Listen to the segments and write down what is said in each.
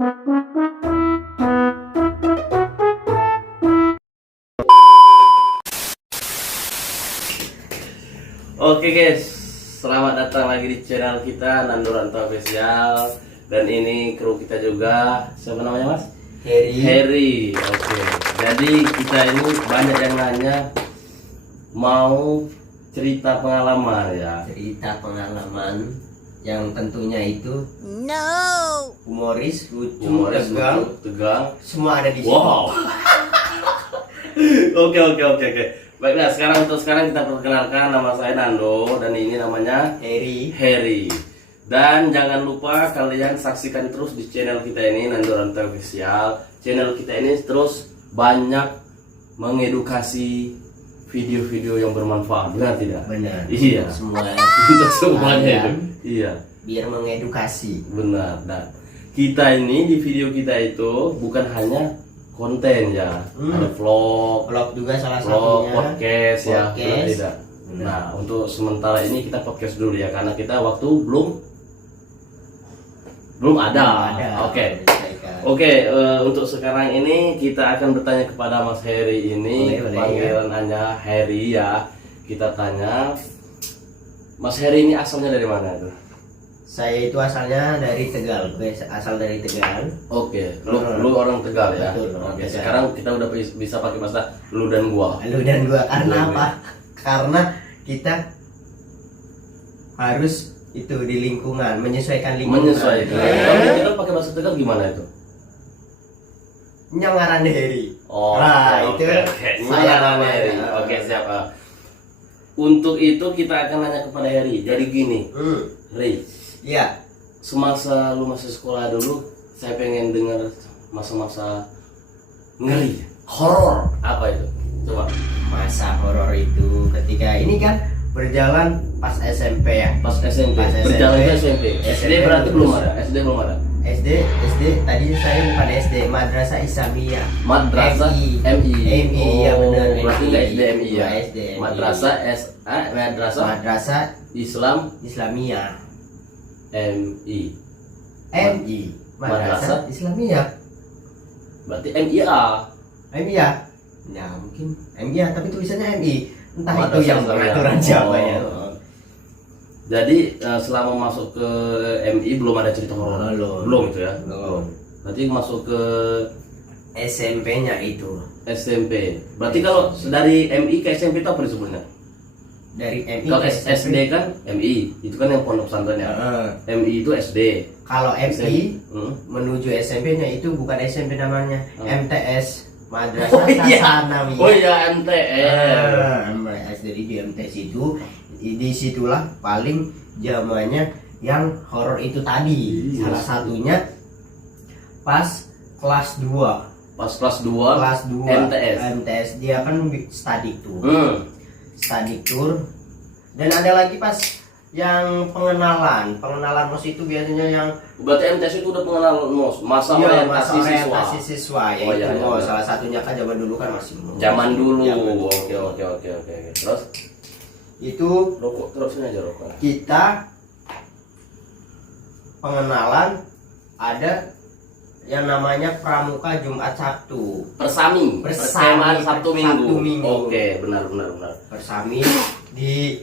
Oke guys, selamat datang lagi di channel kita Nanduranto Official. Dan ini kru kita juga. Siapa namanya mas? Harry. Oke. Jadi kita ini banyak yang nanya mau cerita pengalaman ya. Cerita pengalaman yang tentunya itu humoris, lucu, tegang. semua ada di sini. Wow. Oke. Baiklah, untuk sekarang kita perkenalkan, nama saya Nando dan ini namanya Harry. Dan jangan lupa kalian saksikan terus di channel kita ini Nanduranto Official. Channel kita ini terus banyak mengedukasi video-video yang bermanfaat, benar tidak? Benar. Iya. Semua untuk semuanya itu. Iya. Biar mengedukasi. Benar. Dan kita ini di video kita itu bukan hanya konten ya, ada vlog juga salah satunya, podcast ya, benar tidak? Benar. Nah, untuk sementara ini kita podcast dulu ya, karena kita waktu belum ada. Oke, untuk sekarang ini kita akan bertanya kepada Mas Harry ini, panggilan hanya Harry ya. Kita tanya, Mas Harry ini asalnya dari mana tuh? Saya itu asalnya dari Tegal, asal dari Tegal. Oke, lu orang Tegal ya. Betul, Oke, Tegal. sekarang kita udah bisa pakai bahasa lu dan gua. Karena apa? Karena kita harus itu di lingkungan, menyesuaikan lingkungan. Kalau kita pakai bahasa Tegal gimana itu? Nyangaran Harry. Oh, itu saya namanya Harry. Oke, siap. Untuk itu kita akan nanya kepada Harry. Jadi gini, Harry. Iya. Semasa lu masih sekolah dulu, saya pengen dengar masa-masa ngeri, horor. Apa itu? Coba. Masa horor itu ketika ini kan berjalan pas SMP ya. Pas SMP. Berjalan ke SMP. SD berarti belum ada. SD belum ada. SD tadi saya bukan SD, Madrasah Islamiyah. Madrasah MI. Iya benar. Berarti nggak SD MI ya. SD. Madrasah Madrasah Islamiyah. MI. Madrasah Islamiyah. Berarti MIA. MIA. Ya mungkin MIA tapi tulisannya MI. Entah Madrasah itu yang Islamiyah. peraturan siapa ya. Jadi selama masuk ke MI belum ada cerita horor. Belum itu ya. Belum. Berarti masuk ke SMP-nya itu. SMP. Berarti kalau dari MI ke SMP itu apa disebutnya? Dari MI Kalau ke SD kan MI, itu kan yang pondok pesantren ya. MI itu SD. Kalau MI Hmm? menuju SMP-nya itu bukan SMP namanya, MTS, Madrasah Sanawiyah. Oh iya MTS. MTS. Jadi di MTS itu disitulah paling zamannya yang horor itu tadi. Iya. Salah satunya pas kelas 2. Pas kelas 2 MTS dia kan study tour. Study tour. Dan ada lagi pas yang pengenalan mos itu biasanya yang Berarti MTS itu udah pengenalan mos, masa orientasi siswa. ya. Oh, Itu iya. salah satunya kan zaman dulu kan masih mos. Zaman dulu. Zaman dulu. Oke. Terus Itu rokok terusin aja rokok. kita pengenalan ada yang namanya Pramuka Jumat Sabtu. Persami Sabtu Minggu. Oke, benar. Persami di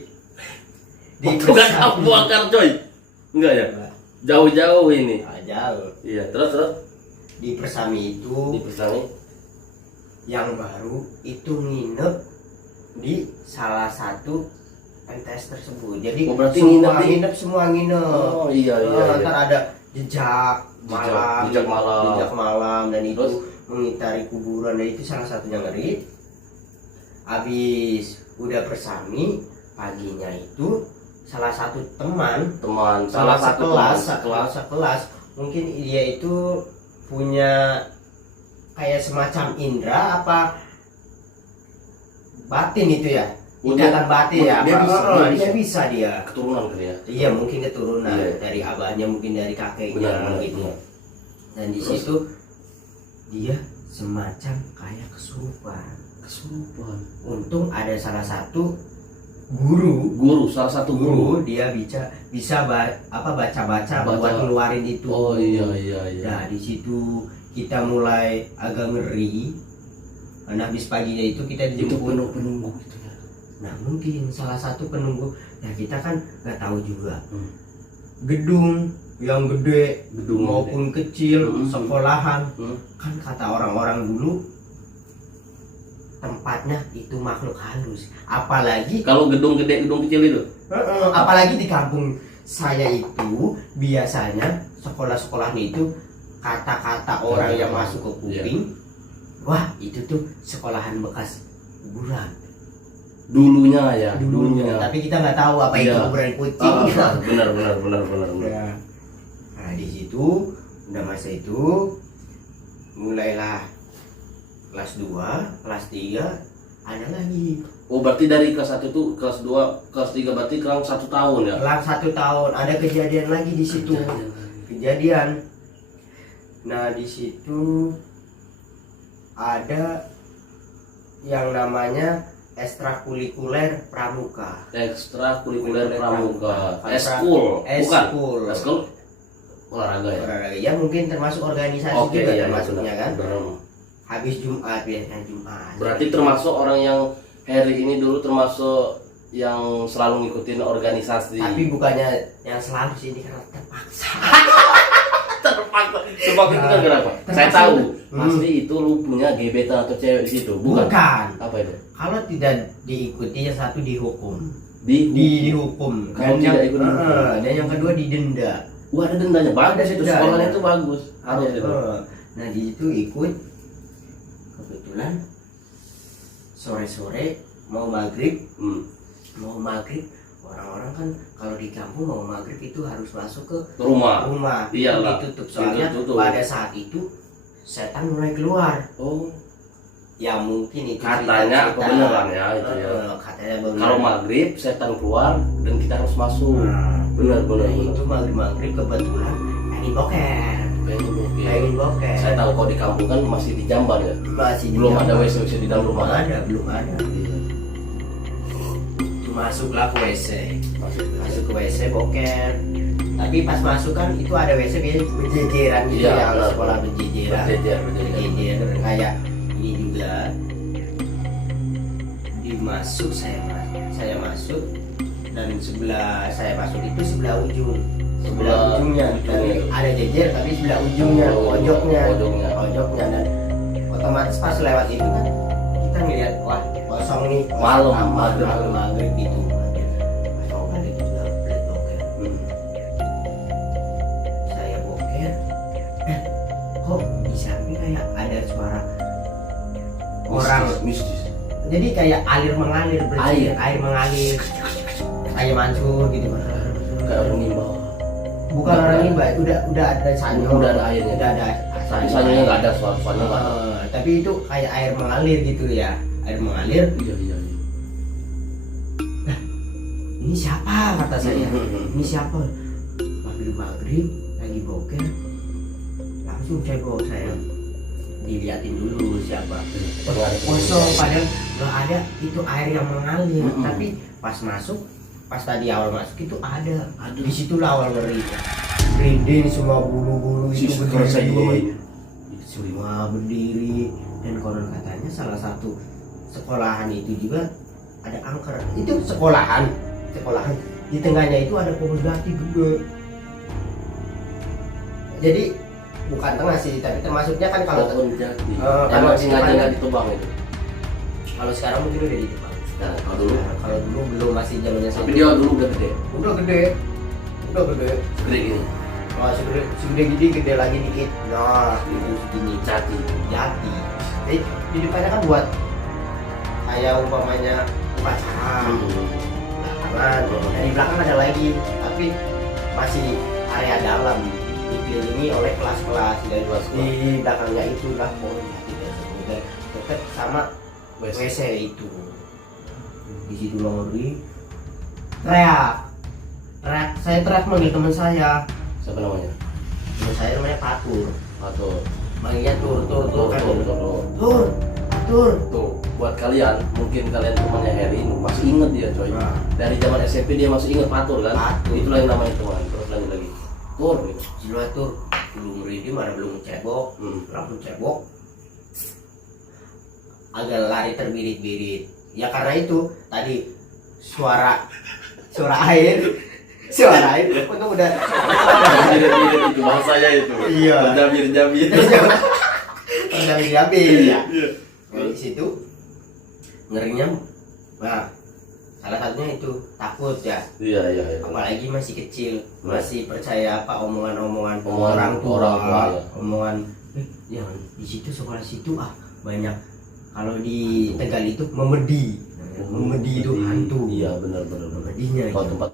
bukan Abu Bakar coy. Enggak ya? Jauh-jauh ini. Jauh. Iya, terus Di Persami itu di Persami yang baru itu nginep di salah satu MTS tersebut. Jadi berarti semua nginep. Oh iya. Ntar ada jejak malam dan itu mengitari kuburan, dan itu salah satunya ngeri. Habis udah Persami, paginya itu salah satu teman salah satu kelas mungkin dia itu punya kayak semacam indera apa batin itu ya, ikatan batin ya. Dia bisa keturunan kan ya? Iya mungkin keturunan dari abahnya, mungkin dari kakeknya gitu. Dan di situ dia semacam kayak kesurupan. Untung ada salah satu guru salah satu guru. dia bisa baca-baca buat ngeluarin itu. Oh iya. Nah di situ kita mulai agak ngeri. Nah habis paginya itu kita Itu dijemput. penunggu itu ya. Nah mungkin salah satu penunggu. Nah kita kan nggak tahu juga. Gedung yang gede maupun kecil, sekolahan, kan kata orang-orang dulu tempatnya itu makhluk halus. Apalagi Kalau gedung gede, gedung kecil itu. apalagi di kampung saya itu biasanya sekolah-sekolahan itu kata-kata orang yang masuk ke kuping, wah itu tuh sekolahan bekas kuburan. Dulunya. Tapi kita nggak tahu apa itu kuburan kucing. Benar. Ya. Nah di situ udah masa itu mulailah kelas 2, kelas 3 ada lagi. Oh berarti dari kelas 1 tuh kelas 2, kelas 3 berarti kurang 1 tahun ya? Kelas 1 tahun ada kejadian lagi di situ. Kejadian. Nah di situ ada yang namanya ekstrakurikuler pramuka. Ekstrakurikuler pramuka. Eskul. Eskul olahraga ya? Olahraga. Ya mungkin termasuk organisasi Oke, juga iya, termasuknya kan. benar. Habis Jumat biasanya Jumat. Berarti termasuk orang yang Harry ini dulu termasuk yang selalu ngikutin organisasi. Tapi bukannya yang selalu sih ini karena terpaksa. Terpaksa itu kan kenapa? Saya tahu. Pasti itu lu punya gebetan atau cewek di situ, bukan? Apa itu? Kalau tidak diikuti yang satu dihukum. Kalau Dihukum. tidak ikut Dan yang kedua didenda. Wah ada dendanya, bagus Ada itu denda. sekolahnya itu bagus. Harus itu. Nah di situ ikut. Kebetulan sore-sore mau maghrib orang-orang kan kalau di kampung mau maghrib itu harus masuk ke Rumah. Iyalah. ditutup soalnya Ditutup. pada saat itu setan mulai keluar. Oh, Ya mungkin itu katanya cerita-cerita. kebenaran ya itu ya. Katanya benar. Kalau maghrib setan keluar dan kita harus masuk. Nah, Benar. itu maghrib kebetulan pengen boker. Pengen boker. Saya tahu kalau di kampung kan masih di Jamban ya. Masih Belum di ada Jamban. WC di dalam rumah. Belum ada. Itu masuklah ke WC. Masuk ke WC boker. Tapi pas masuk kan itu ada WC biasanya berjejeran gitu Iya, ya, benar. sekolah berjejeran. Berjejer kayak ini juga. Dimasuk saya masuk dan sebelah saya masuk itu sebelah ujung. Sebelah ujungnya. Tapi ada jejer tapi sebelah ujungnya, pojoknya. Dan otomatis pas lewat itu kan kita ngeliat wah kosong nih maghrib gitu. Kosong kan itu juga belet boker. Saya boker, kok di samping kayak ada suara orang mistis. jadi kayak air mengalir mengalir kayak mancur gitu Kayak menimba. bukan orang nimba udah ada sanyo Udah ada airnya. udah ada Tapi sanyonya nggak ada, suaranya nggak ada. tapi itu kayak air mengalir gitu ya, air mengalir. Iya. Ini siapa kata saya, ini siapa maghrib lagi boker, langsung cebok saya diliatin dulu siapa. Kosong padahal nggak ada itu air yang mengalir. Tapi pas tadi awal masuk itu ada. Di situlah awal ngeri. Merinding semua bulu-bulu itu berdiri. Semua berdiri dan konon katanya salah satu sekolahan itu juga ada angker. Itu sekolahan di tengahnya itu ada pohon jati gede. Jadi bukan tengah sih, tapi termasuknya kan kalau pohon jati. kalau sengaja nggak ditebang itu. Kalau sekarang mungkin udah ditebang. Nah, kalau dulu belum masih zamannya tapi dia dulu udah gede. udah gede Gede gini. segede gini, gede lagi dikit. Nah itu segini Jati. jadi di depannya kan buat kayak umpamanya upacara lapangan. Dan di belakang ada lagi tapi masih area dalam dikelilingi oleh kelas-kelas dan di belakangnya itulah pohon jati dan dekat sama WC itu. Di situ ngeri, teriak, saya teriak manggil teman saya. Siapa namanya? Teman saya namanya Patur. Atau Manggilnya tur kan. Tur. Tur. Tuh. buat kalian, mungkin kalian temannya Heri masih inget dia coy. Nah. Dari zaman SMP dia masih inget Patur kan. Patur. Itulah yang namanya teman. Terus lagi Tur gitu. Jiwa tuh belum ready, mana belum cebok, langsung cebok, agak lari terbirit-birit. Ya karena itu tadi suara air, untung udah Birit-birit itu bahasanya itu. Iya. Berjamir-jamir. udah diambil ya. Iya. Dari situ ngerinya, nah salah satunya itu takut ya. Iya. Apalagi masih kecil, masih percaya apa omongan-omongan Omongan orang tua, orang tua, ya. omongan yang di situ sekolah situ banyak. Kalau di Tegal itu memedi itu hantu. Iya benar. Memedinya Kalau gitu. tempat